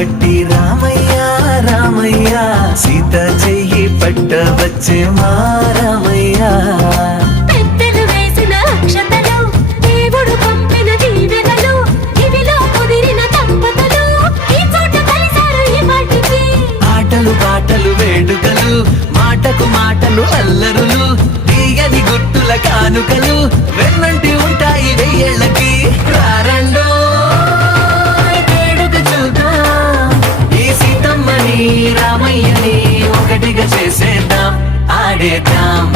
పట్టి రామయ్య రామయ్య సీత చెయ్యి పట్ట వచ్చే మా రామయ్య పెద్దలు వేసిన అక్షతలు దేవుడు పంపిన దీవెనలు ఇవిలో కుదిరిన దంపతులు ఈ చోట కలిసారు ఈ పాటికి ఆటలు పాటలు వేడుకలు మాటకు మాటలు అల్లరులు తీయని గుర్తుల కానుకలు వెన్నంటి ఉంటాయి వెయ్యేళ్ళకి రారండో వేడుక చూద్దాం ఈ సీతమ్మని రామయ్యని ఒకటిగా చేసేద్దాం ఆడేద్దాం